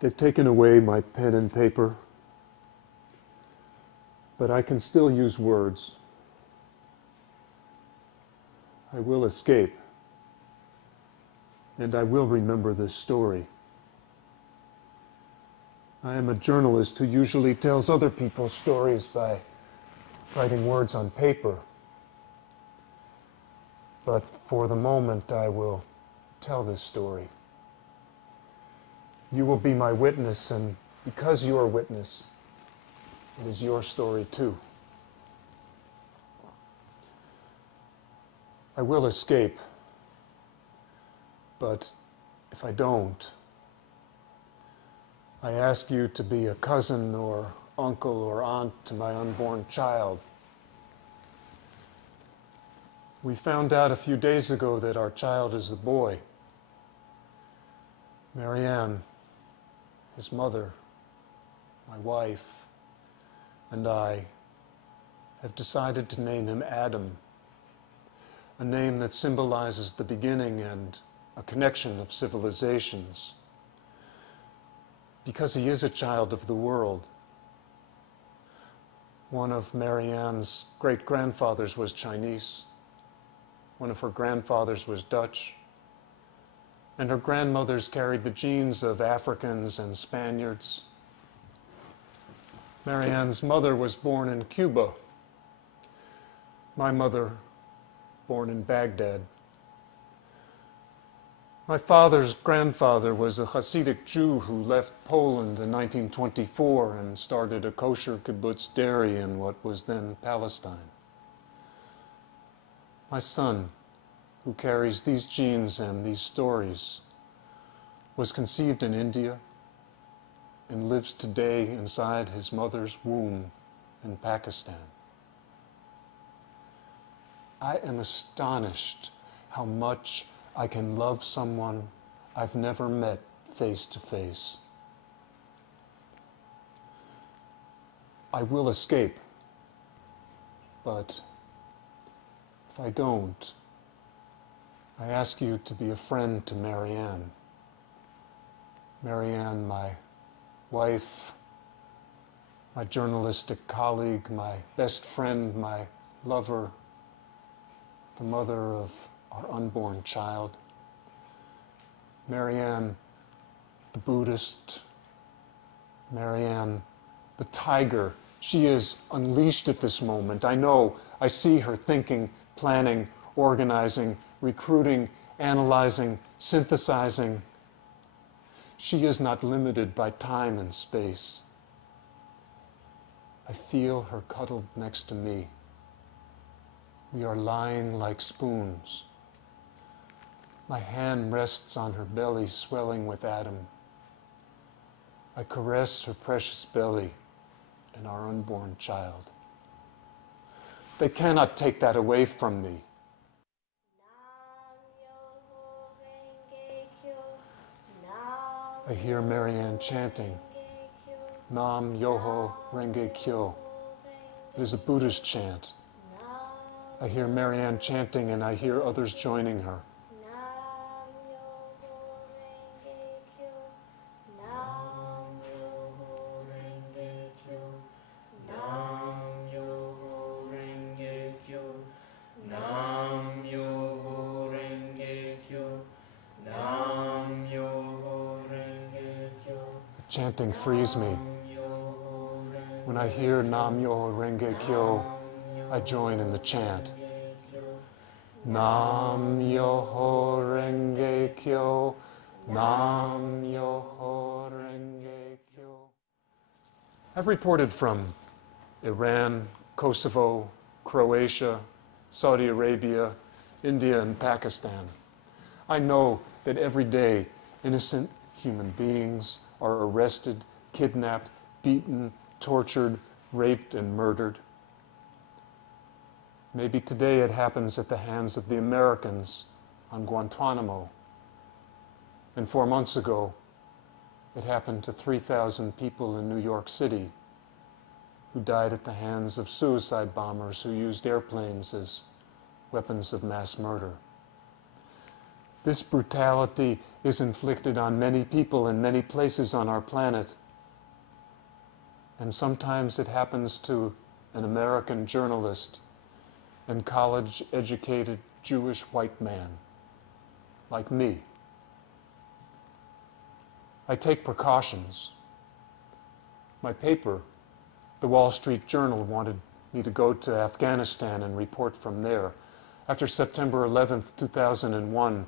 They've taken away my pen and paper, but I can still use words. I will escape, and I will remember this story. I am a journalist who usually tells other people's stories by writing words on paper. But for the moment, I will tell this story. You will be my witness, and because you are witness, it is your story too. I will escape, but if I don't, I ask you to be a cousin or uncle or aunt to my unborn child. We found out a few days ago that our child is a boy. Marianne, his mother, my wife, and I have decided to name him Adam, a name that symbolizes the beginning and a connection of civilizations, because he is a child of the world. One of Marianne's great-grandfathers was Chinese. One of her grandfathers was Dutch. And her grandmothers carried the genes of Africans and Spaniards. Marianne's mother was born in Cuba. My mother, born in Baghdad. My father's grandfather was a Hasidic Jew who left Poland in 1924 and started a kosher kibbutz dairy in what was then Palestine. My son, who carries these genes and these stories, was conceived in India and lives today inside his mother's womb in Pakistan. I am astonished how much I can love someone I've never met face to face. I will escape, but if I don't, I ask you to be a friend to Marianne. Marianne, my wife, my journalistic colleague, my best friend, my lover, the mother of our unborn child. Marianne, the Buddhist. Marianne, the tiger. She is unleashed at this moment. I know. I see her thinking, planning, organizing, recruiting, analyzing, synthesizing. She is not limited by time and space. I feel her cuddled next to me. We are lying like spoons. My hand rests on her belly, swelling with Adam. I caress her precious belly and our unborn child. They cannot take that away from me. I hear Marianne chanting, Nam Myoho Renge Kyo. It is a Buddhist chant. I hear Marianne chanting and I hear others joining her. Chanting frees me. When I hear Nam Myoho Renge Kyo, I join in the chant. Nam Myoho Renge Kyo, Nam Myoho Renge Kyo. I've reported from Iran, Kosovo, Croatia, Saudi Arabia, India, and Pakistan. I know that every day innocent human beings are arrested, kidnapped, beaten, tortured, raped, and murdered. Maybe today it happens at the hands of the Americans on Guantanamo. And 4 months ago, it happened to 3,000 people in New York City who died at the hands of suicide bombers who used airplanes as weapons of mass murder. This brutality is inflicted on many people in many places on our planet. And sometimes it happens to an American journalist and college-educated Jewish white man, like me. I take precautions. My paper, the Wall Street Journal, wanted me to go to Afghanistan and report from there. After September 11th, 2001,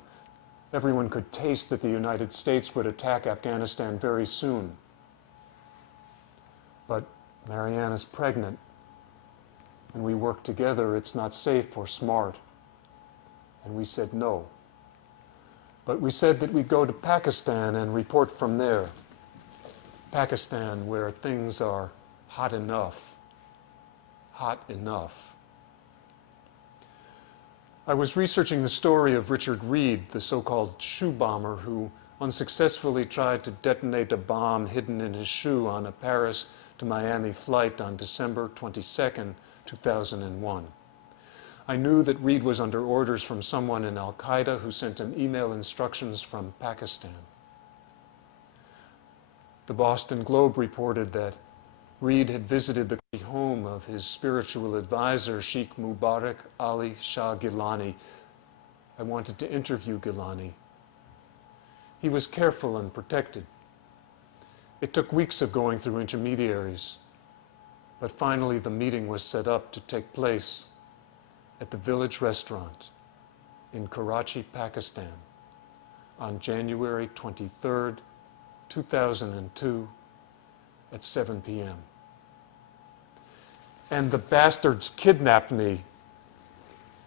everyone could taste that the United States would attack Afghanistan very soon. But Marianne is pregnant, and we work together. It's not safe or smart. And we said no. But we said that we'd go to Pakistan and report from there. Pakistan, where things are hot enough. Hot enough. I was researching the story of Richard Reed, the so-called shoe bomber who unsuccessfully tried to detonate a bomb hidden in his shoe on a Paris to Miami flight on December 22nd, 2001. I knew that Reed was under orders from someone in Al-Qaeda who sent him email instructions from Pakistan. The Boston Globe reported that Reed had visited the home of his spiritual advisor, Sheikh Mubarak Ali Shah Gilani. I wanted to interview Gilani. He was careful and protected. It took weeks of going through intermediaries, but finally the meeting was set up to take place at the Village Restaurant in Karachi, Pakistan, on January 23rd, 2002, at 7 p.m. And the bastards kidnapped me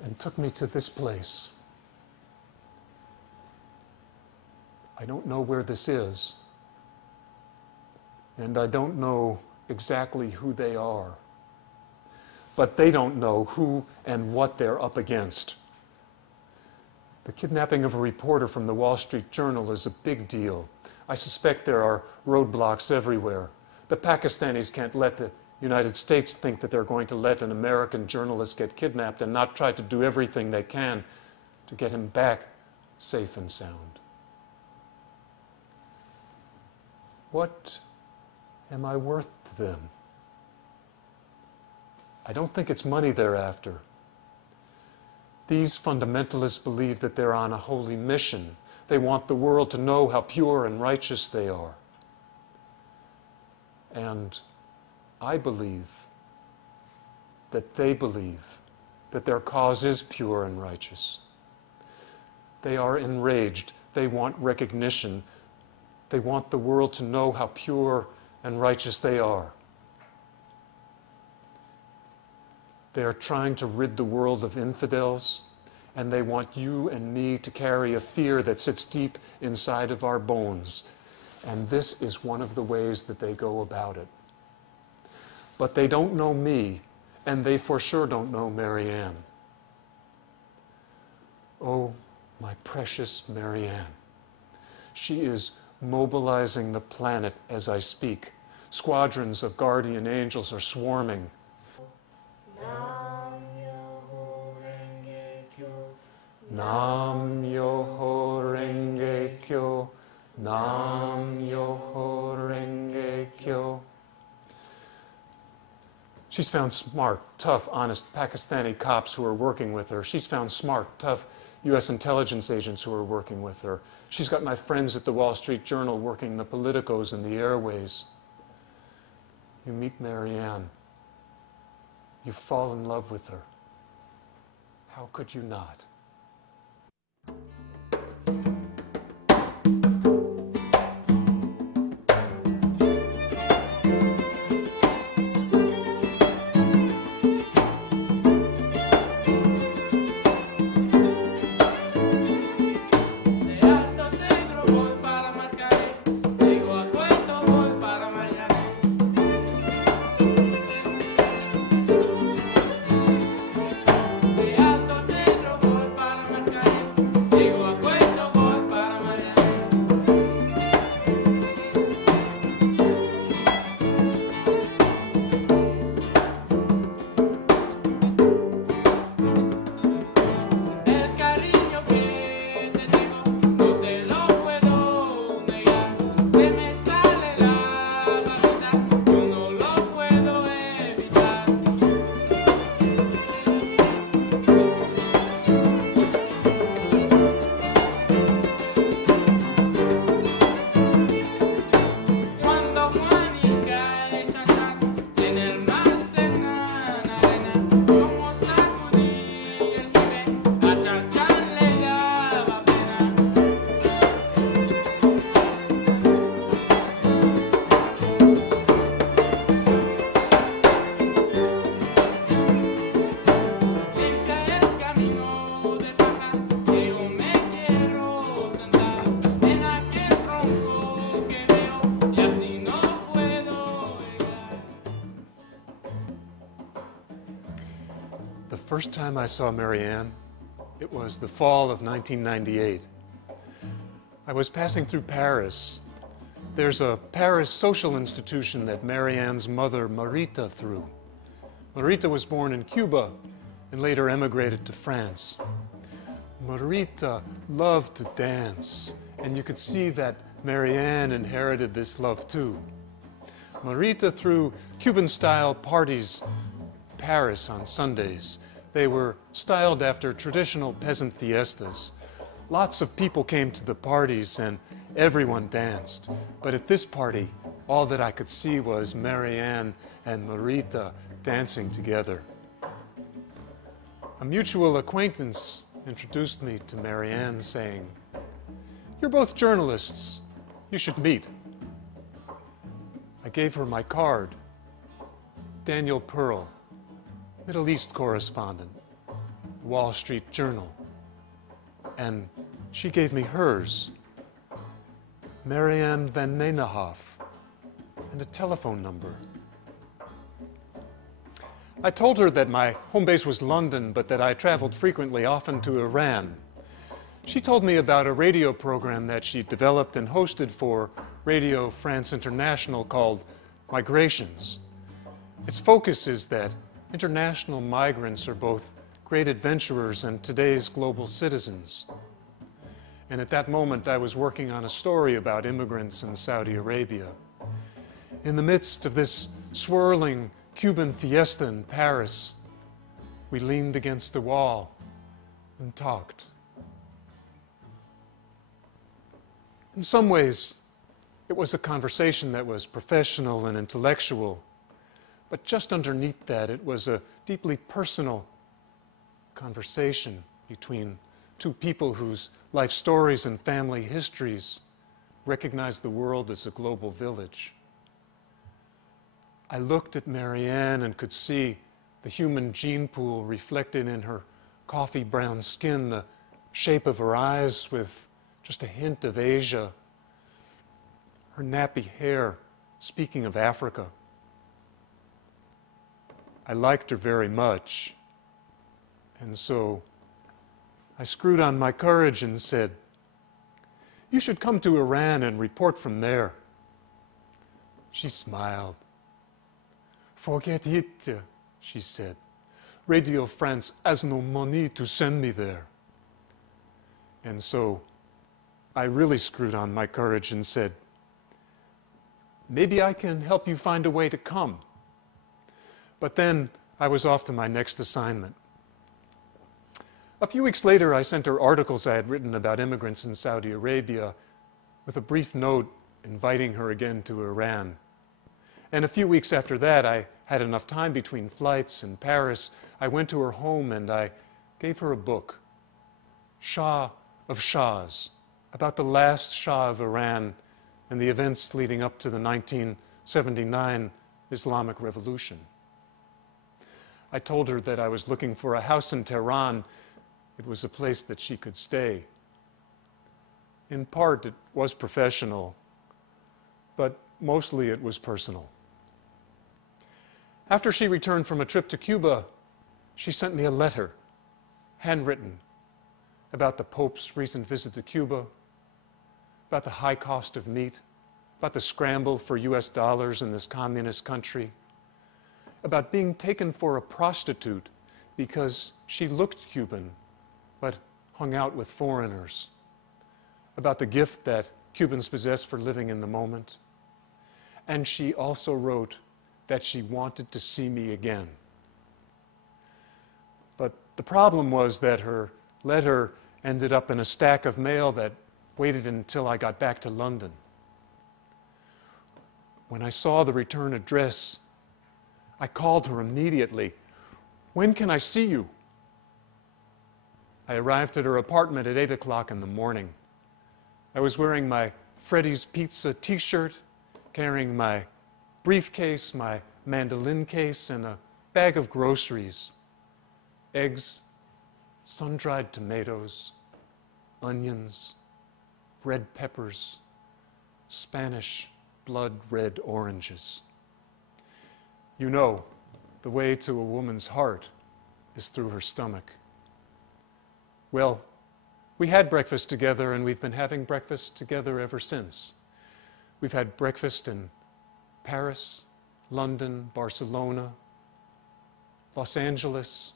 and took me to this place. I don't know where this is, and I don't know exactly who they are. But they don't know who and what they're up against. The kidnapping of a reporter from the Wall Street Journal is a big deal. I suspect there are roadblocks everywhere. The Pakistanis can't let the United States think that they're going to let an American journalist get kidnapped and not try to do everything they can to get him back safe and sound. What am I worth to them? I don't think it's money they're after. These fundamentalists believe that they're on a holy mission. They want the world to know how pure and righteous they are. And I believe that they believe that their cause is pure and righteous. They are enraged. They want recognition. They want the world to know how pure and righteous they are. They are trying to rid the world of infidels, and they want you and me to carry a fear that sits deep inside of our bones. And this is one of the ways that they go about it. But they don't know me, and they for sure don't know Marianne. Oh, my precious Marianne. She is mobilizing the planet as I speak. Squadrons of guardian angels are swarming. Nam Myoho Renge Kyo, Nam Myoho Renge Kyo. She's found smart, tough, honest Pakistani cops who are working with her. She's found smart, tough U.S. intelligence agents who are working with her. She's got my friends at the Wall Street Journal working the politicos and the airways. You meet Marianne. You fall in love with her. How could you not? first time I saw Marianne, it was the fall of 1998. I was passing through Paris. There's a Paris social institution that Marianne's mother, Marita, threw. Marita was born in Cuba and later emigrated to France. Marita loved to dance, and you could see that Marianne inherited this love too. Marita threw Cuban-style parties in Paris on Sundays. They were styled after traditional peasant fiestas. Lots of people came to the parties and everyone danced. But at this party, all that I could see was Marianne and Marita dancing together. A mutual acquaintance introduced me to Marianne, saying, "You're both journalists. You should meet." I gave her my card. Daniel Pearl, Middle East correspondent, The Wall Street Journal. And she gave me hers, Marianne van Neenhoff, and a telephone number. I told her that my home base was London, but that I traveled frequently, often to Iran. She told me about a radio program that she developed and hosted for Radio France International called Migrations. Its focus is that international migrants are both great adventurers and today's global citizens. And at that moment, I was working on a story about immigrants in Saudi Arabia. In the midst of this swirling Cuban fiesta in Paris, we leaned against the wall and talked. In some ways, it was a conversation that was professional and intellectual, but just underneath that, it was a deeply personal conversation between two people whose life stories and family histories recognize the world as a global village. I looked at Marianne and could see the human gene pool reflected in her coffee brown skin, the shape of her eyes with just a hint of Asia, her nappy hair speaking of Africa. I liked her very much, and so I screwed on my courage and said, "You should come to Iran and report from there." She smiled. "Forget it," she said. "Radio France has no money to send me there." And so I really screwed on my courage and said, "Maybe I can help you find a way to come." But then I was off to my next assignment. A few weeks later, I sent her articles I had written about immigrants in Saudi Arabia with a brief note inviting her again to Iran. And a few weeks after that, I had enough time between flights in Paris. I went to her home and I gave her a book, Shah of Shahs, about the last Shah of Iran and the events leading up to the 1979 Islamic Revolution. I told her that I was looking for a house in Tehran. It was a place that she could stay. In part, it was professional, but mostly it was personal. After she returned from a trip to Cuba, she sent me a letter, handwritten, about the Pope's recent visit to Cuba, about the high cost of meat, about the scramble for US dollars in this communist country, about being taken for a prostitute because she looked Cuban but hung out with foreigners, about the gift that Cubans possess for living in the moment. And she also wrote that she wanted to see me again. But the problem was that her letter ended up in a stack of mail that waited until I got back to London. When I saw the return address, I called her immediately. "When can I see you?" I arrived at her apartment at 8 o'clock in the morning. I was wearing my Freddy's Pizza t-shirt, carrying my briefcase, my mandolin case, and a bag of groceries. Eggs, sun-dried tomatoes, onions, red peppers, Spanish blood-red oranges. You know, the way to a woman's heart is through her stomach. Well, we had breakfast together, and we've been having breakfast together ever since. We've had breakfast in Paris, London, Barcelona, Los Angeles,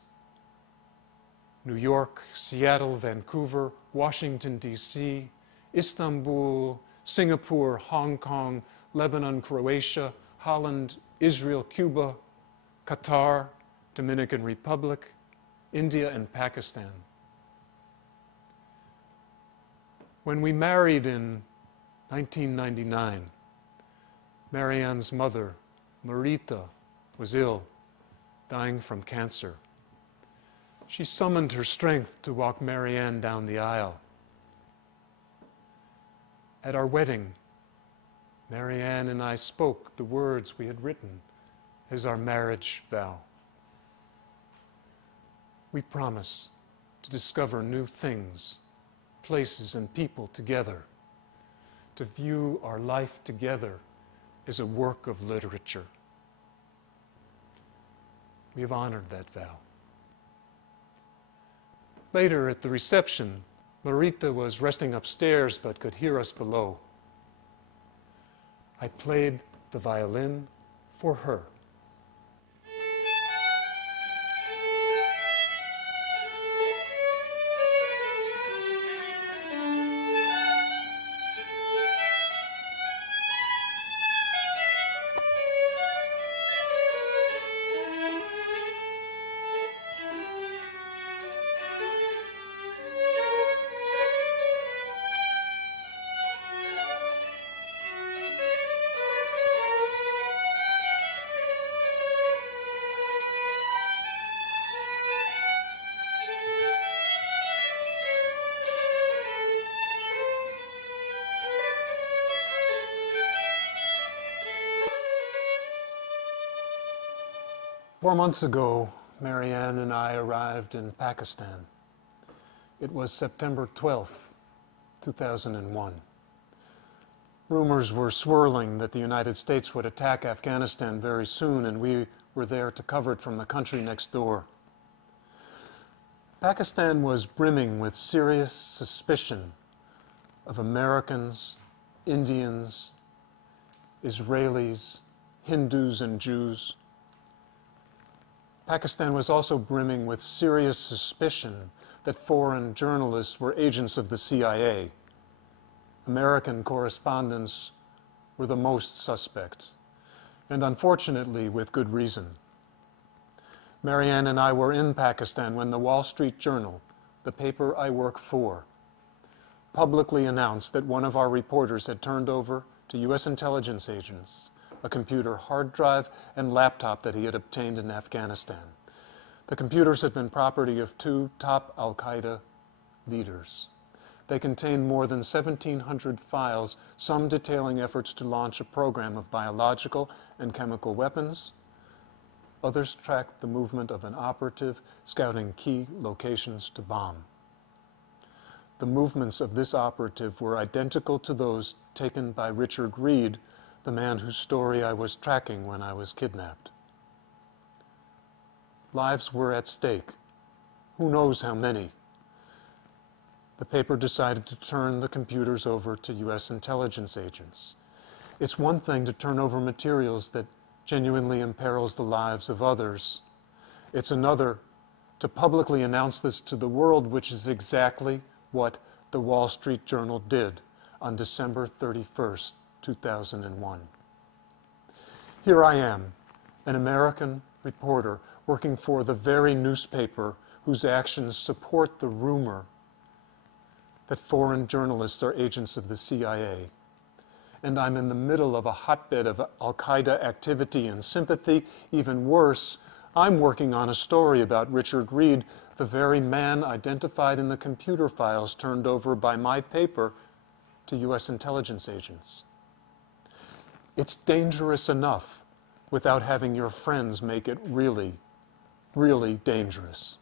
New York, Seattle, Vancouver, Washington, D.C., Istanbul, Singapore, Hong Kong, Lebanon, Croatia, Holland, Israel, Cuba, Qatar, Dominican Republic, India, and Pakistan. When we married in 1999, Marianne's mother, Marita, was ill, dying from cancer. She summoned her strength to walk Marianne down the aisle. At our wedding, Marianne and I spoke the words we had written as our marriage vow. We promise to discover new things, places, and people together, to view our life together as a work of literature. We have honored that vow. Later at the reception, Marita was resting upstairs but could hear us below. I played the violin for her. Four months ago, Marianne and I arrived in Pakistan. It was September 12th, 2001. Rumors were swirling that the United States would attack Afghanistan very soon, and we were there to cover it from the country next door. Pakistan was brimming with serious suspicion of Americans, Indians, Israelis, Hindus, and Jews. Pakistan was also brimming with serious suspicion that foreign journalists were agents of the CIA. American correspondents were the most suspect, and unfortunately with good reason. Marianne and I were in Pakistan when the Wall Street Journal, the paper I work for, publicly announced that one of our reporters had turned over to U.S. intelligence agents a computer hard drive and laptop that he had obtained in Afghanistan. The computers had been property of two top al-Qaeda leaders. They contained more than 1,700 files, some detailing efforts to launch a program of biological and chemical weapons. Others tracked the movement of an operative scouting key locations to bomb. The movements of this operative were identical to those taken by Richard Reed, the man whose story I was tracking when I was kidnapped. Lives were at stake. Who knows how many? The paper decided to turn the computers over to U.S. intelligence agents. It's one thing to turn over materials that genuinely imperils the lives of others. It's another to publicly announce this to the world, which is exactly what the Wall Street Journal did on December 31st, 2001. Here I am, an American reporter working for the very newspaper whose actions support the rumor that foreign journalists are agents of the CIA. And I'm in the middle of a hotbed of al-Qaeda activity and sympathy. Even worse, I'm working on a story about Richard Reed, the very man identified in the computer files turned over by my paper to U.S. intelligence agents. It's dangerous enough without having your friends make it really, really dangerous.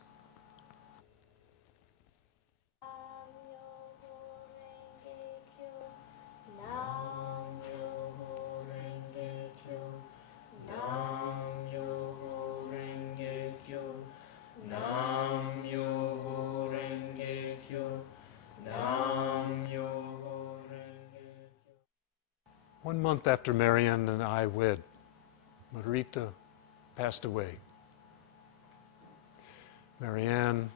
Nam 1 month after Marianne and I wed, Marita passed away. Marianne,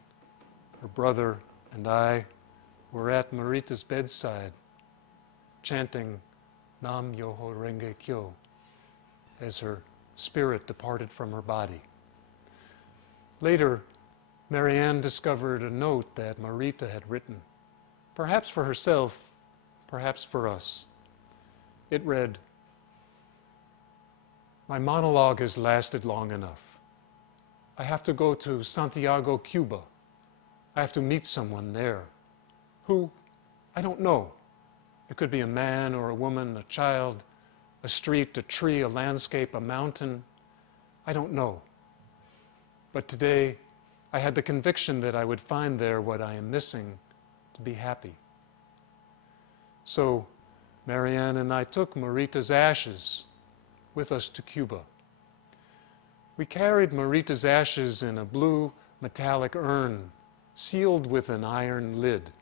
her brother, and I were at Marita's bedside, chanting Nam Myoho Renge Kyo as her spirit departed from her body. Later, Marianne discovered a note that Marita had written, perhaps for herself, perhaps for us. It read, "My monologue has lasted long enough. I have to go to Santiago, Cuba. I have to meet someone there. Who? I don't know. It could be a man or a woman, a child, a street, a tree, a landscape, a mountain. I don't know. But today, I had the conviction that I would find there what I am missing to be happy." So, Marianne and I took Marita's ashes with us to Cuba. We carried Marita's ashes in a blue metallic urn, sealed with an iron lid.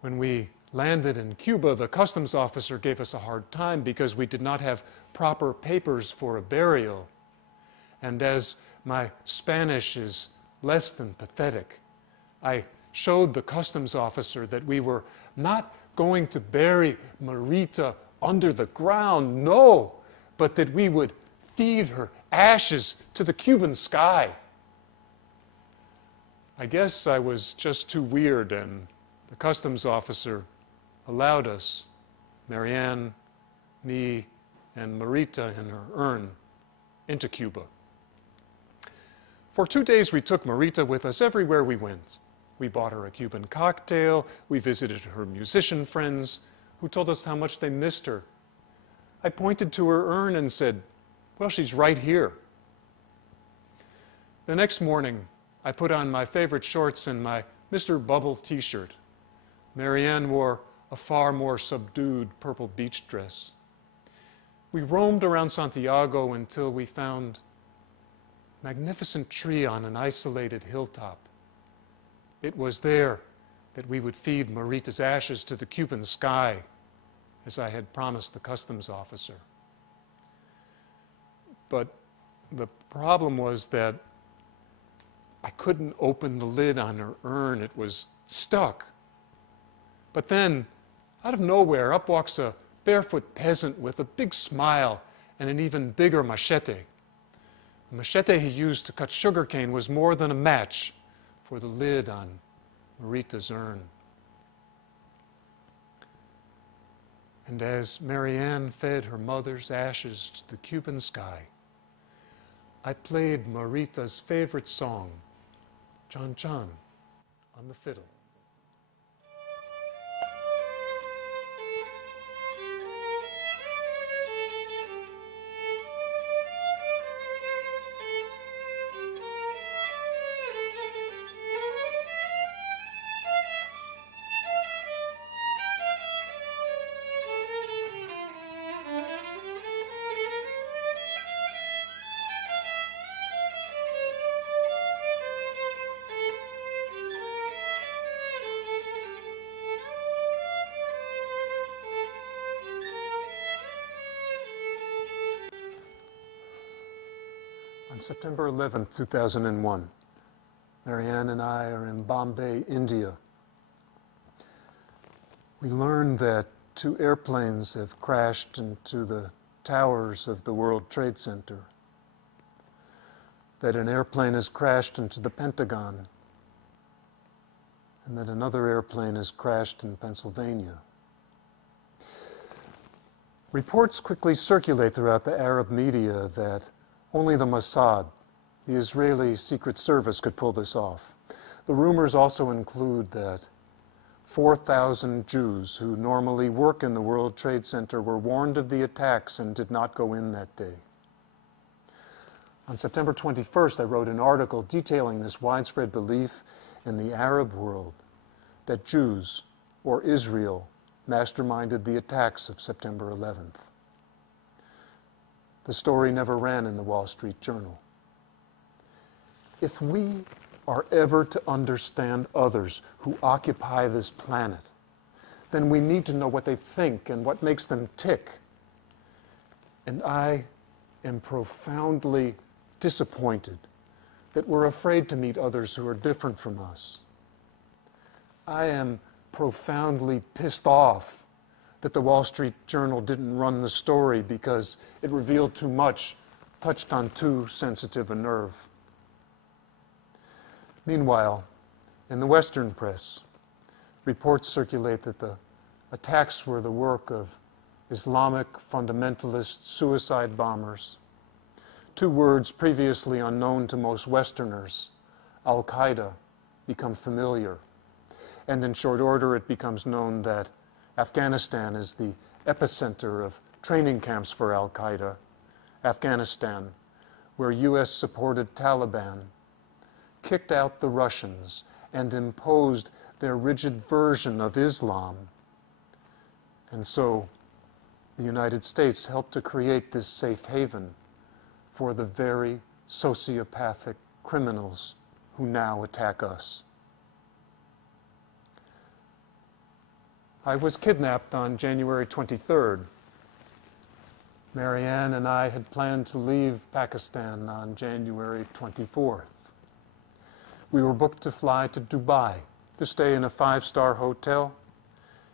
When we landed in Cuba, the customs officer gave us a hard time because we did not have proper papers for a burial. And as my Spanish is less than pathetic, I showed the customs officer that we were not going to bury Marita under the ground, no, but that we would feed her ashes to the Cuban sky. I guess I was just too weird, and the customs officer allowed us, Marianne, me, and Marita in her urn, into Cuba. For 2 days, we took Marita with us everywhere we went. We bought her a Cuban cocktail. We visited her musician friends who told us how much they missed her. I pointed to her urn and said, "Well, she's right here." The next morning, I put on my favorite shorts and my Mr. Bubble t-shirt. Marianne wore a far more subdued purple beach dress. We roamed around Santiago until we found a magnificent tree on an isolated hilltop. It was there that we would feed Marita's ashes to the Cuban sky, as I had promised the customs officer. But the problem was that I couldn't open the lid on her urn. It was stuck. But then, out of nowhere, up walks a barefoot peasant with a big smile and an even bigger machete. The machete he used to cut sugarcane was more than a match for the lid on Marita's urn. And as Marianne fed her mother's ashes to the Cuban sky, I played Marita's favorite song, Chan Chan, on the fiddle. On September 11, 2001, Marianne and I are in Bombay, India. We learned that 2 airplanes have crashed into the towers of the World Trade Center, that an airplane has crashed into the Pentagon, and that another airplane has crashed in Pennsylvania. Reports quickly circulate throughout the Arab media that only the Mossad, the Israeli Secret Service, could pull this off. The rumors also include that 4,000 Jews who normally work in the World Trade Center were warned of the attacks and did not go in that day. On September 21st, I wrote an article detailing this widespread belief in the Arab world that Jews, or Israel, masterminded the attacks of September 11th. The story never ran in the Wall Street Journal. If we are ever to understand others who occupy this planet, then we need to know what they think and what makes them tick. And I am profoundly disappointed that we're afraid to meet others who are different from us. I am profoundly pissed off that the Wall Street Journal didn't run the story because it revealed too much, touched on too sensitive a nerve. Meanwhile, in the Western press, reports circulate that the attacks were the work of Islamic fundamentalist suicide bombers. Two words previously unknown to most Westerners, Al-Qaeda, become familiar. And in short order, it becomes known that Afghanistan is the epicenter of training camps for Al-Qaeda. Afghanistan, where US-supported Taliban kicked out the Russians and imposed their rigid version of Islam. And so the United States helped to create this safe haven for the very sociopathic criminals who now attack us. I was kidnapped on January 23rd. Marianne and I had planned to leave Pakistan on January 24th. We were booked to fly to Dubai to stay in a 5-star hotel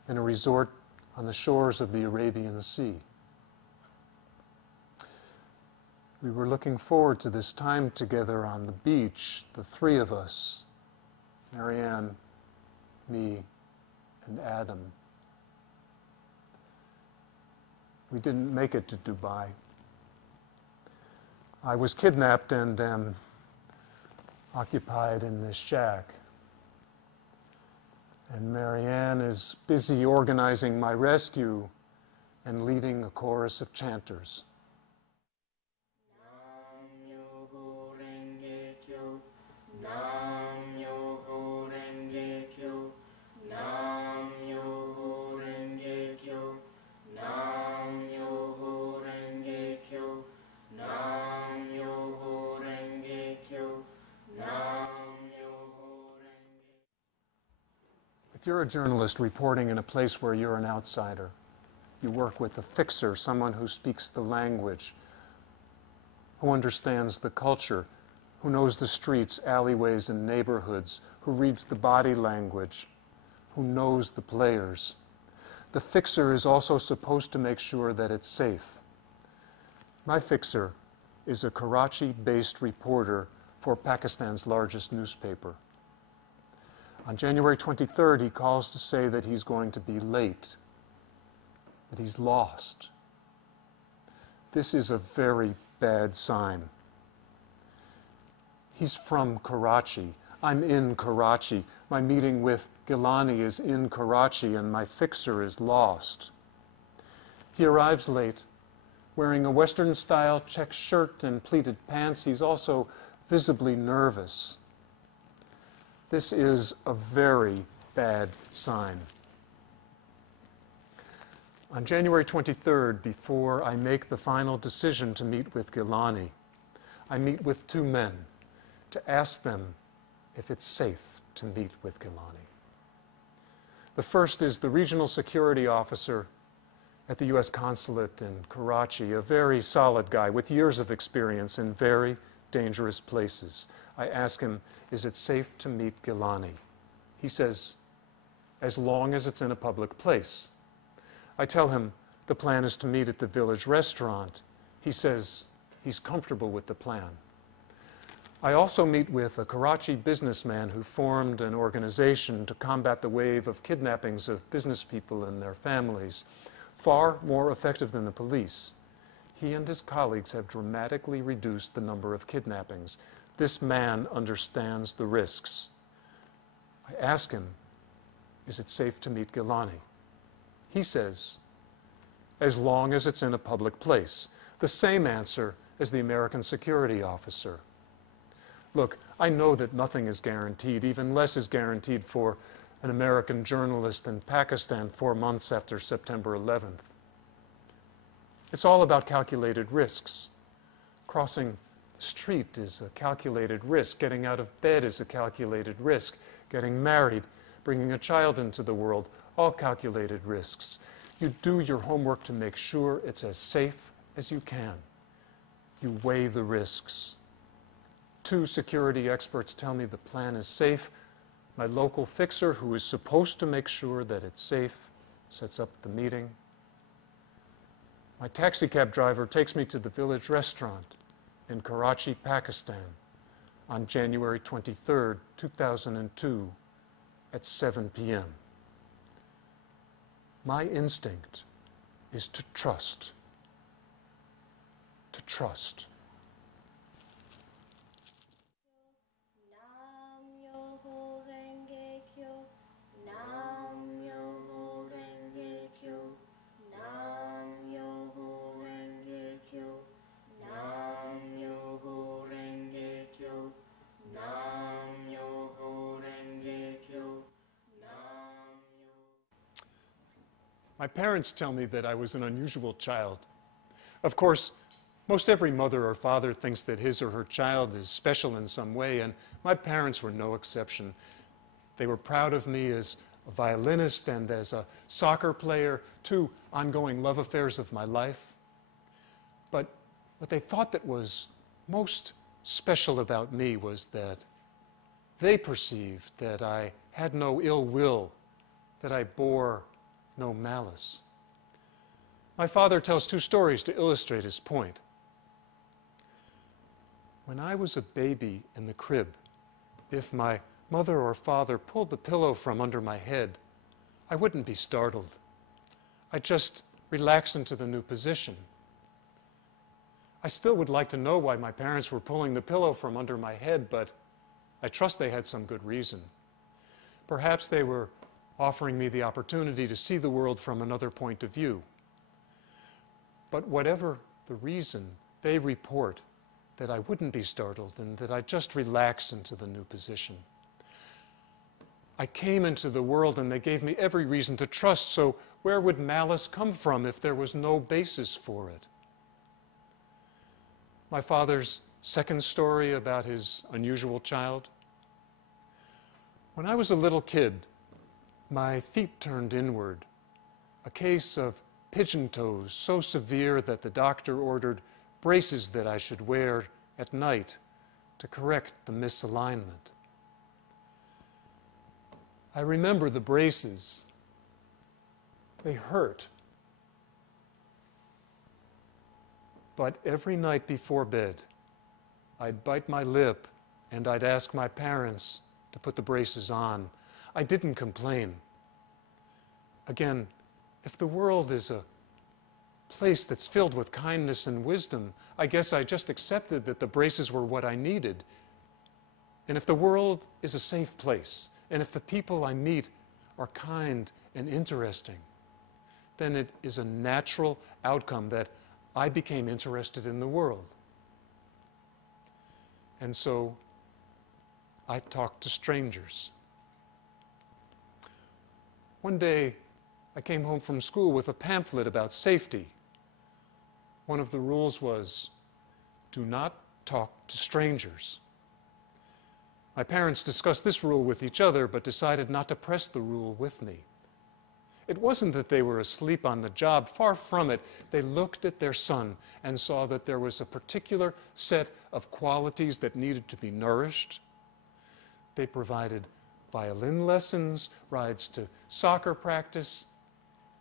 in a resort on the shores of the Arabian Sea. We were looking forward to this time together on the beach, the three of us, Marianne, me, and Adam. We didn't make it to Dubai. I was kidnapped and am occupied in this shack. And Marianne is busy organizing my rescue and leading a chorus of chanters. If you're a journalist reporting in a place where you're an outsider, you work with a fixer, someone who speaks the language, who understands the culture, who knows the streets, alleyways, and neighborhoods, who reads the body language, who knows the players. The fixer is also supposed to make sure that it's safe. My fixer is a Karachi-based reporter for Pakistan's largest newspaper. On January 23rd, he calls to say that he's going to be late, that he's lost. This is a very bad sign. He's from Karachi. I'm in Karachi. My meeting with Gilani is in Karachi, and my fixer is lost. He arrives late, wearing a Western-style check shirt and pleated pants. He's also visibly nervous. This is a very bad sign. On January 23rd, before I make the final decision to meet with Gilani, I meet with two men to ask them if it's safe to meet with Gilani. The first is the regional security officer at the U.S. consulate in Karachi, a very solid guy with years of experience in very dangerous places. I ask him, is it safe to meet Gilani? He says, as long as it's in a public place. I tell him the plan is to meet at the village restaurant. He says he's comfortable with the plan. I also meet with a Karachi businessman who formed an organization to combat the wave of kidnappings of business people and their families, far more effective than the police. He and his colleagues have dramatically reduced the number of kidnappings. This man understands the risks. I ask him, is it safe to meet Gilani? He says, as long as it's in a public place. The same answer as the American security officer. Look, I know that nothing is guaranteed, even less is guaranteed for an American journalist in Pakistan 4 months after September 11th. It's all about calculated risks. Crossing the street is a calculated risk. Getting out of bed is a calculated risk. Getting married, bringing a child into the world, all calculated risks. You do your homework to make sure it's as safe as you can. You weigh the risks. 2 security experts tell me the plan is safe. My local fixer, who is supposed to make sure that it's safe, sets up the meeting. My taxi cab driver takes me to the village restaurant in Karachi, Pakistan, on January 23, 2002, at 7 p.m. My instinct is to trust. To trust. My parents tell me that I was an unusual child. Of course, most every mother or father thinks that his or her child is special in some way, and my parents were no exception. They were proud of me as a violinist and as a soccer player, 2 ongoing love affairs of my life. But what they thought that was most special about me was that they perceived that I had no ill will, that I bore no malice. My father tells 2 stories to illustrate his point. When I was a baby in the crib, if my mother or father pulled the pillow from under my head, I wouldn't be startled. I'd just relax into the new position. I still would like to know why my parents were pulling the pillow from under my head, but I trust they had some good reason. Perhaps they were offering me the opportunity to see the world from another point of view. But whatever the reason, they report that I wouldn't be startled and that I'd just relax into the new position. I came into the world and they gave me every reason to trust, so where would malice come from if there was no basis for it? My father's second story about his unusual child. When I was a little kid, my feet turned inward, a case of pigeon toes so severe that the doctor ordered braces that I should wear at night to correct the misalignment. I remember the braces. They hurt. But every night before bed, I'd bite my lip and I'd ask my parents to put the braces on. I didn't complain. Again, if the world is a place that's filled with kindness and wisdom, I guess I just accepted that the braces were what I needed. And if the world is a safe place, and if the people I meet are kind and interesting, then it is a natural outcome that I became interested in the world. And so I talked to strangers. One day, I came home from school with a pamphlet about safety. One of the rules was, do not talk to strangers. My parents discussed this rule with each other, but decided not to press the rule with me. It wasn't that they were asleep on the job. Far from it. They looked at their son and saw that there was a particular set of qualities that needed to be nourished. They provided violin lessons, rides to soccer practice,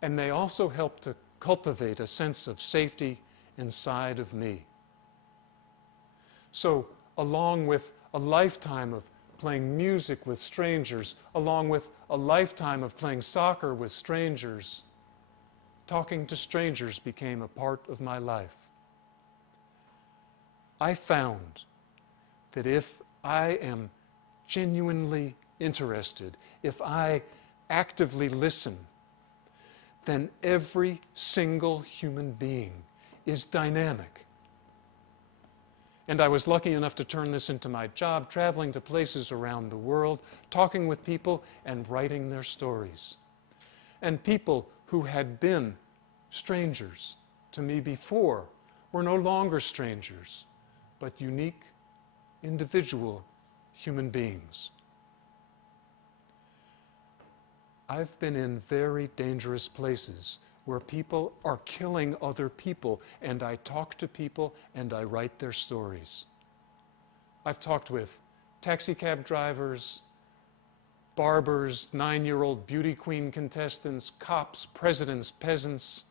and they also helped to cultivate a sense of safety inside of me. So, along with a lifetime of playing music with strangers, along with a lifetime of playing soccer with strangers, talking to strangers became a part of my life. I found that if I am genuinely interested, if I actively listen, then every single human being is dynamic. And I was lucky enough to turn this into my job, traveling to places around the world, talking with people and writing their stories. And people who had been strangers to me before were no longer strangers, but unique, individual human beings. I've been in very dangerous places where people are killing other people, and I talk to people and I write their stories. I've talked with taxicab drivers, barbers, 9-year-old beauty queen contestants, cops, presidents, peasants,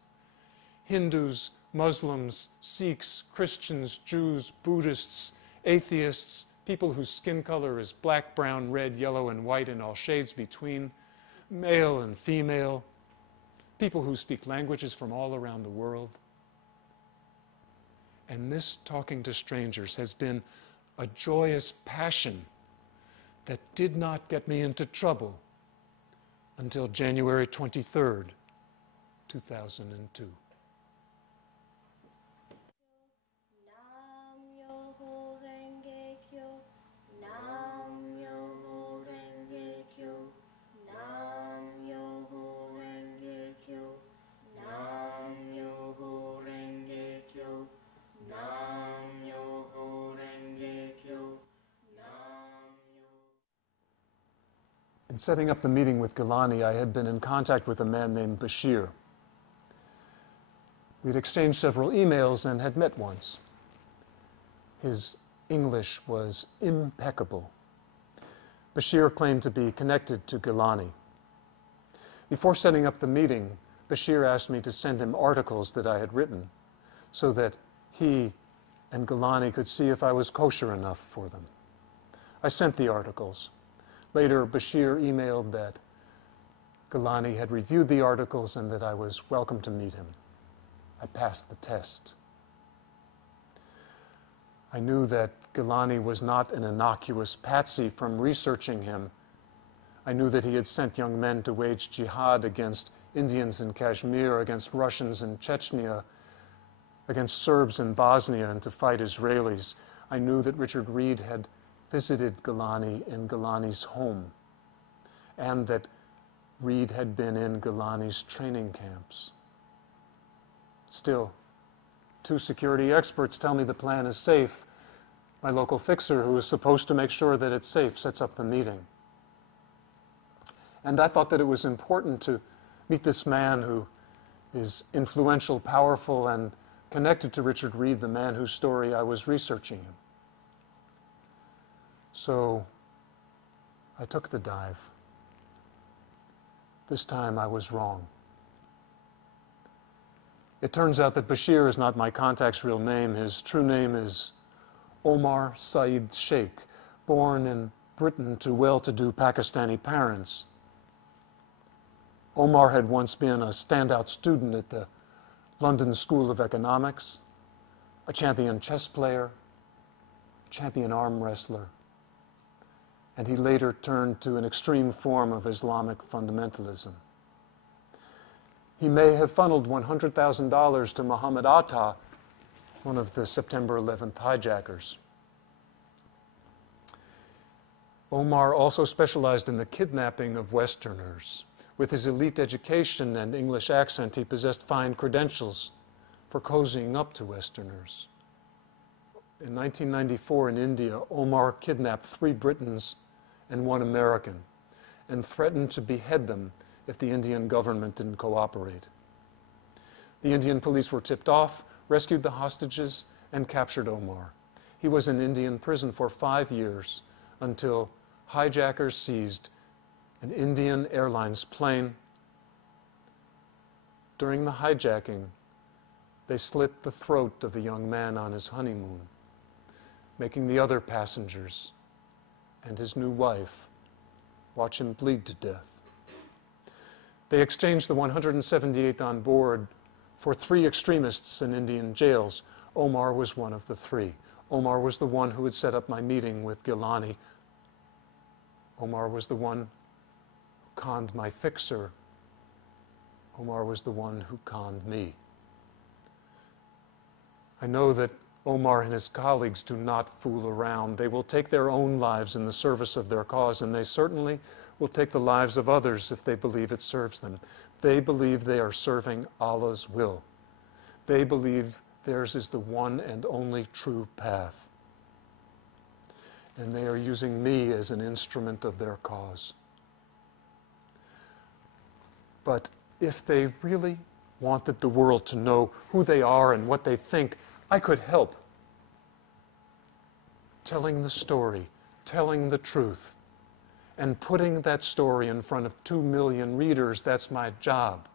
Hindus, Muslims, Sikhs, Christians, Jews, Buddhists, atheists, people whose skin color is black, brown, red, yellow, and white, and all shades between, male and female, people who speak languages from all around the world. And this talking to strangers has been a joyous passion that did not get me into trouble until January 23rd, 2002. In setting up the meeting with Gilani, I had been in contact with a man named Bashir. We'd exchanged several emails and had met once. His English was impeccable. Bashir claimed to be connected to Gilani. Before setting up the meeting, Bashir asked me to send him articles that I had written so that he and Gilani could see if I was kosher enough for them. I sent the articles. Later, Bashir emailed that Gilani had reviewed the articles and that I was welcome to meet him. I passed the test. I knew that Gilani was not an innocuous patsy from researching him. I knew that he had sent young men to wage jihad against Indians in Kashmir, against Russians in Chechnya, against Serbs in Bosnia, and to fight Israelis. I knew that Richard Reed had visited Gilani in Gilani's home, and that Reed had been in Gilani's training camps. Still, 2 security experts tell me the plan is safe. My local fixer, who is supposed to make sure that it's safe, sets up the meeting. And I thought that it was important to meet this man who is influential, powerful, and connected to Richard Reed, the man whose story I was researching him. So I took the dive. This time I was wrong. It turns out that Bashir is not my contact's real name. His true name is Omar Saeed Sheikh, born in Britain to well-to-do Pakistani parents. Omar had once been a standout student at the London School of Economics, a champion chess player, champion arm wrestler, and he later turned to an extreme form of Islamic fundamentalism. He may have funneled $100,000 to Muhammad Atta, one of the September 11th hijackers. Omar also specialized in the kidnapping of Westerners. With his elite education and English accent, he possessed fine credentials for cozying up to Westerners. In 1994 in India, Omar kidnapped 3 Britons and 1 American and threatened to behead them if the Indian government didn't cooperate. The Indian police were tipped off, rescued the hostages, and captured Omar. He was in Indian prison for 5 years until hijackers seized an Indian Airlines plane. During the hijacking, they slit the throat of a young man on his honeymoon, making the other passengers and his new wife watch him bleed to death. They exchanged the 178 on board for 3 extremists in Indian jails. Omar was one of the 3. Omar was the one who had set up my meeting with Gilani. Omar was the one who conned my fixer. Omar was the one who conned me. I know that Omar and his colleagues do not fool around. They will take their own lives in the service of their cause, and they certainly will take the lives of others if they believe it serves them. They believe they are serving Allah's will. They believe theirs is the one and only true path. And they are using me as an instrument of their cause. But if they really wanted the world to know who they are and what they think, I could help. Telling the story, telling the truth, and putting that story in front of 2 million readers, that's my job.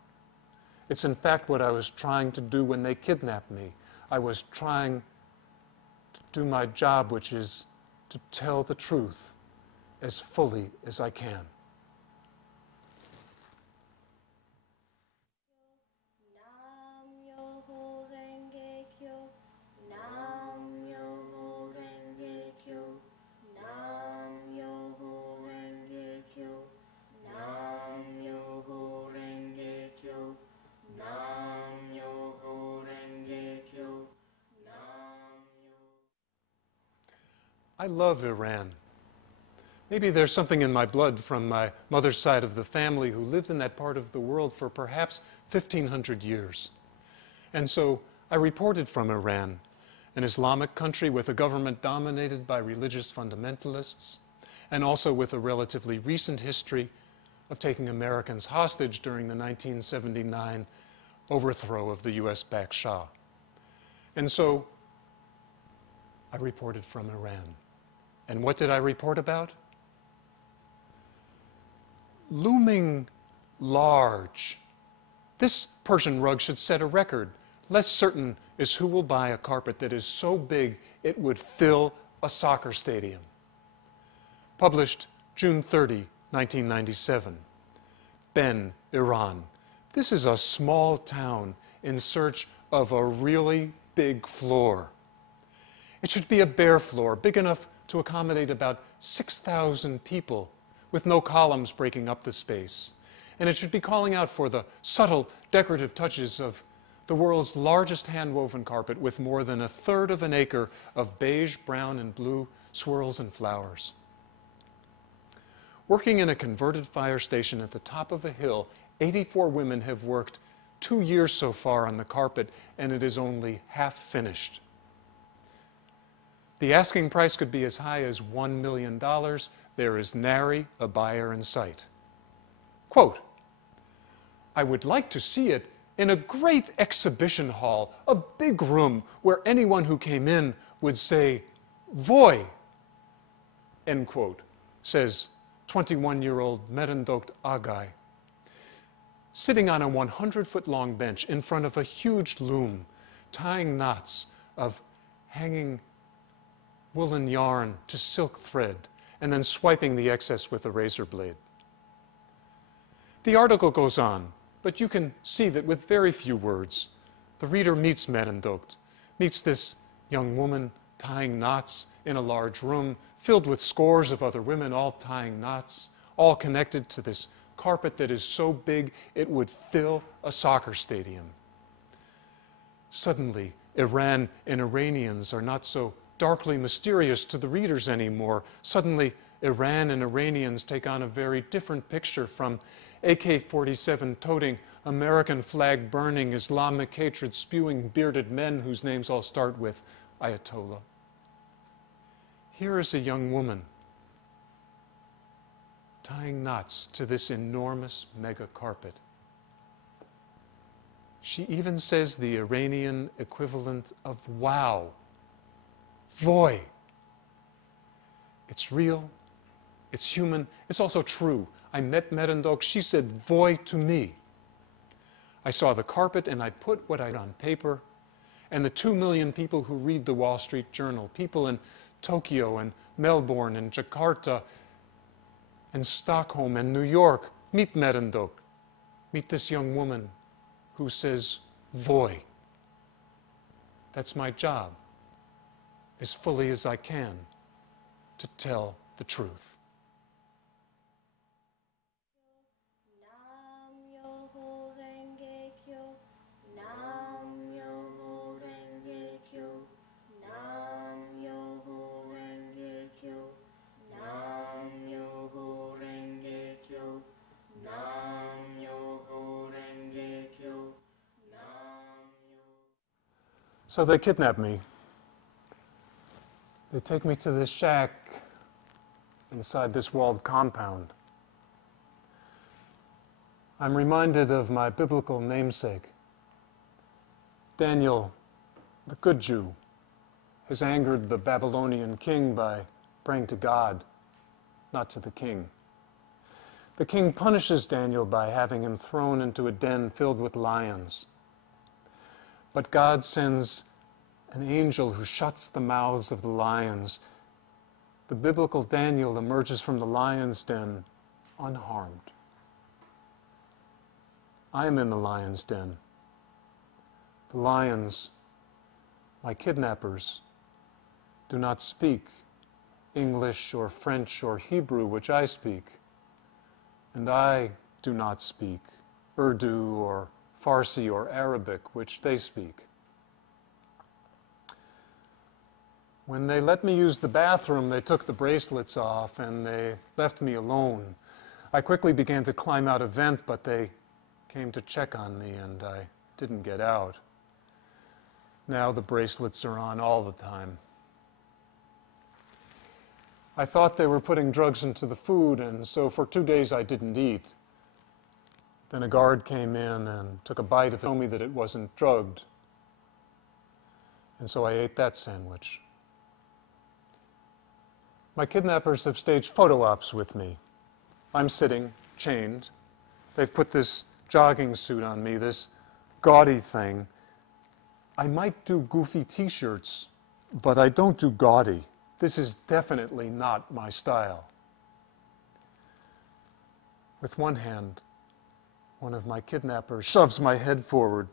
It's in fact what I was trying to do when they kidnapped me. I was trying to do my job, which is to tell the truth as fully as I can. I love Iran. Maybe there's something in my blood from my mother's side of the family who lived in that part of the world for perhaps 1,500 years. And so I reported from Iran, an Islamic country with a government dominated by religious fundamentalists, and also with a relatively recent history of taking Americans hostage during the 1979 overthrow of the US-backed Shah. And so I reported from Iran. And what did I report about? Looming large. This Persian rug should set a record. Less certain is who will buy a carpet that is so big it would fill a soccer stadium. Published June 30, 1997. Ben, Iran. This is a small town in search of a really big floor. It should be a bare floor, big enough to accommodate about 6,000 people, with no columns breaking up the space. And it should be calling out for the subtle decorative touches of the world's largest hand-woven carpet with more than 1/3 of an acre of beige, brown, and blue swirls and flowers. Working in a converted fire station at the top of a hill, 84 women have worked 2 years so far on the carpet, and it is only half finished. The asking price could be as high as $1 million. There is nary a buyer in sight. Quote, I would like to see it in a great exhibition hall, a big room where anyone who came in would say, Voy, end quote, says 21-year-old Merendokt Agay. Sitting on a 100-foot-long bench in front of a huge loom, tying knots of hanging woolen yarn to silk thread, and then swiping the excess with a razor blade. The article goes on, but you can see that with very few words, the reader meets Merendokt, meets this young woman tying knots in a large room filled with scores of other women all tying knots, all connected to this carpet that is so big it would fill a soccer stadium. Suddenly, Iran and Iranians are not so darkly mysterious to the readers anymore. Suddenly, Iran and Iranians take on a very different picture from AK-47 toting, American flag burning, Islamic hatred spewing bearded men whose names all start with Ayatollah. Here is a young woman tying knots to this enormous mega carpet. She even says the Iranian equivalent of wow. Voy. It's real, it's human, it's also true. I met Merendokt, she said voy to me. I saw the carpet and I put what I did on paper, and the 2 million people who read the Wall Street Journal, people in Tokyo and Melbourne and Jakarta and Stockholm and New York, meet Merendokt, meet this young woman who says voy. That's my job, as fully as I can, to tell the truth. So they kidnap me. They take me to this shack inside this walled compound. I'm reminded of my biblical namesake. Daniel, the good Jew, has angered the Babylonian king by praying to God, not to the king. The king punishes Daniel by having him thrown into a den filled with lions. But God sends an angel who shuts the mouths of the lions. The biblical Daniel emerges from the lion's den unharmed. I am in the lion's den. The lions, my kidnappers, do not speak English or French or Hebrew, which I speak, and I do not speak Urdu or Farsi or Arabic, which they speak. When they let me use the bathroom, they took the bracelets off and they left me alone. I quickly began to climb out a vent, but they came to check on me and I didn't get out. Now the bracelets are on all the time. I thought they were putting drugs into the food, and so for 2 days I didn't eat. Then a guard came in and took a bite of it, told me that it wasn't drugged. And so I ate that sandwich. My kidnappers have staged photo ops with me. I'm sitting, chained. They've put this jogging suit on me, this gaudy thing. I might do goofy t-shirts, but I don't do gaudy. This is definitely not my style. With one hand, one of my kidnappers shoves my head forward.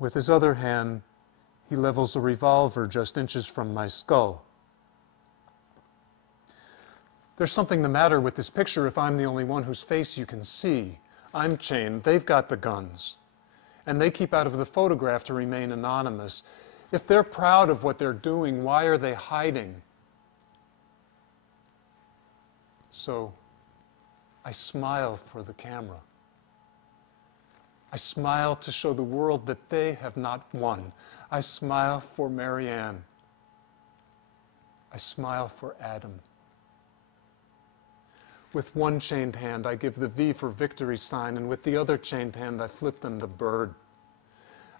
With his other hand, he levels a revolver just inches from my skull. There's something the matter with this picture if I'm the only one whose face you can see. I'm chained, they've got the guns, and they keep out of the photograph to remain anonymous. If they're proud of what they're doing, why are they hiding? So I smile for the camera. I smile to show the world that they have not won. I smile for Marianne. I smile for Adam. With one chained hand, I give the V for victory sign, and with the other chained hand, I flip them the bird.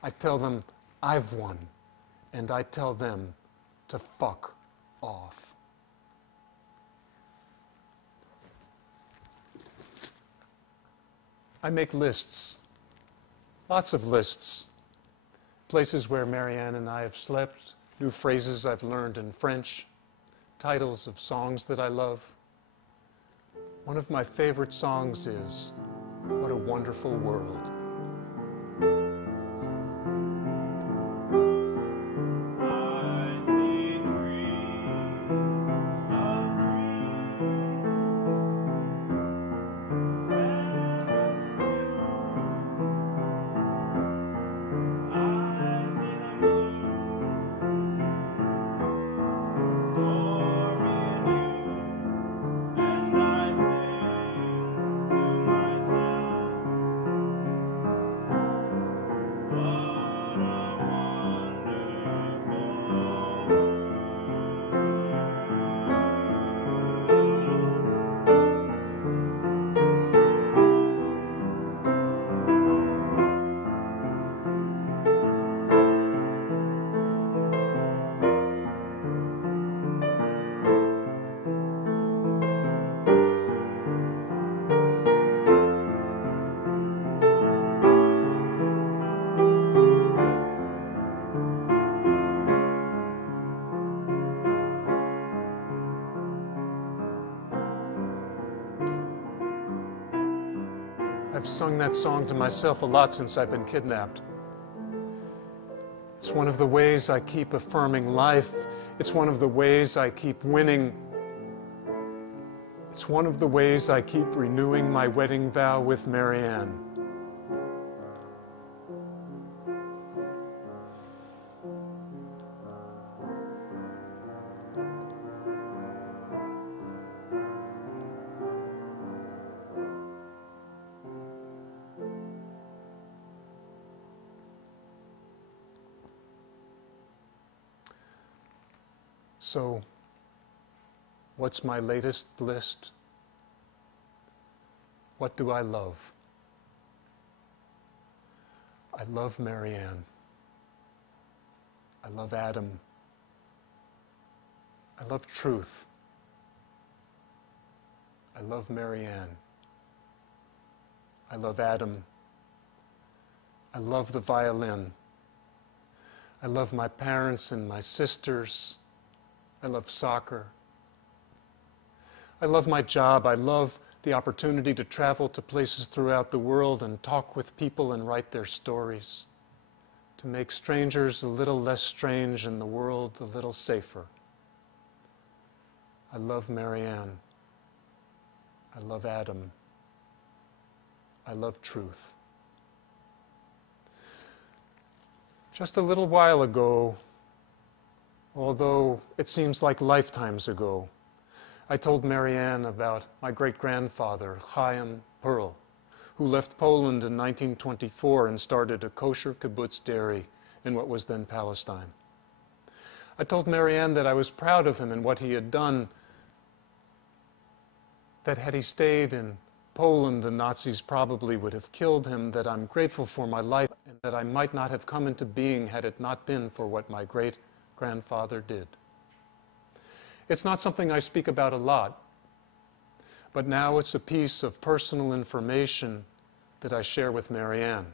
I tell them, I've won. And I tell them to fuck off. I make lists, lots of lists. Places where Marianne and I have slept, new phrases I've learned in French, titles of songs that I love. One of my favorite songs is What a Wonderful World. I've sung that song to myself a lot since I've been kidnapped. It's one of the ways I keep affirming life. It's one of the ways I keep winning. It's one of the ways I keep renewing my wedding vow with Marianne. So, what's my latest list? What do I love? I love Marianne. I love Adam. I love truth. I love Marianne. I love Adam. I love the violin. I love my parents and my sisters. I love soccer. I love my job. I love the opportunity to travel to places throughout the world and talk with people and write their stories, to make strangers a little less strange and the world a little safer. I love Marianne. I love Adam. I love truth. Just a little while ago, although it seems like lifetimes ago, I told Marianne about my great-grandfather, Chaim Pearl, who left Poland in 1924 and started a kosher kibbutz dairy in what was then Palestine. I told Marianne that I was proud of him and what he had done, that had he stayed in Poland, the Nazis probably would have killed him, that I'm grateful for my life, and that I might not have come into being had it not been for what my great-grandfather did. It's not something I speak about a lot, but now it's a piece of personal information that I share with Marianne.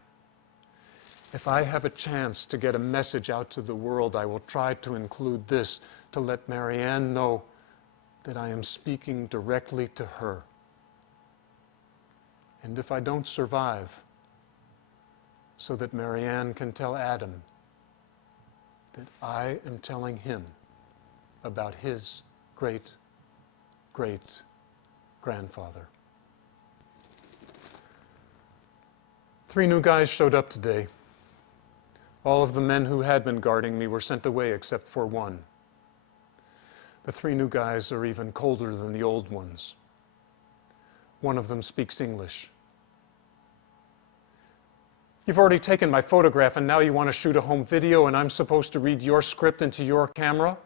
If I have a chance to get a message out to the world, I will try to include this, to let Marianne know that I am speaking directly to her. And if I don't survive, so that Marianne can tell Adam that I am telling him about his great-great-grandfather. 3 new guys showed up today. All of the men who had been guarding me were sent away except for one. The 3 new guys are even colder than the old ones. One of them speaks English. You've already taken my photograph and now you want to shoot a home video and I'm supposed to read your script into your camera?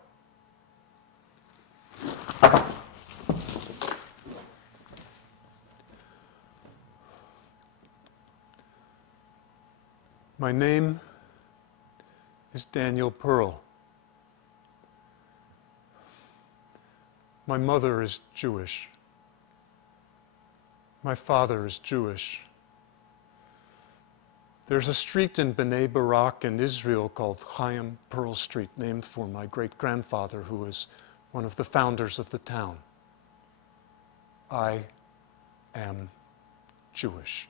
My name is Daniel Pearl. My mother is Jewish. My father is Jewish. There's a street in Bnei Barak in Israel called Chaim Pearl Street, named for my great-grandfather, who was one of the founders of the town. I am Jewish.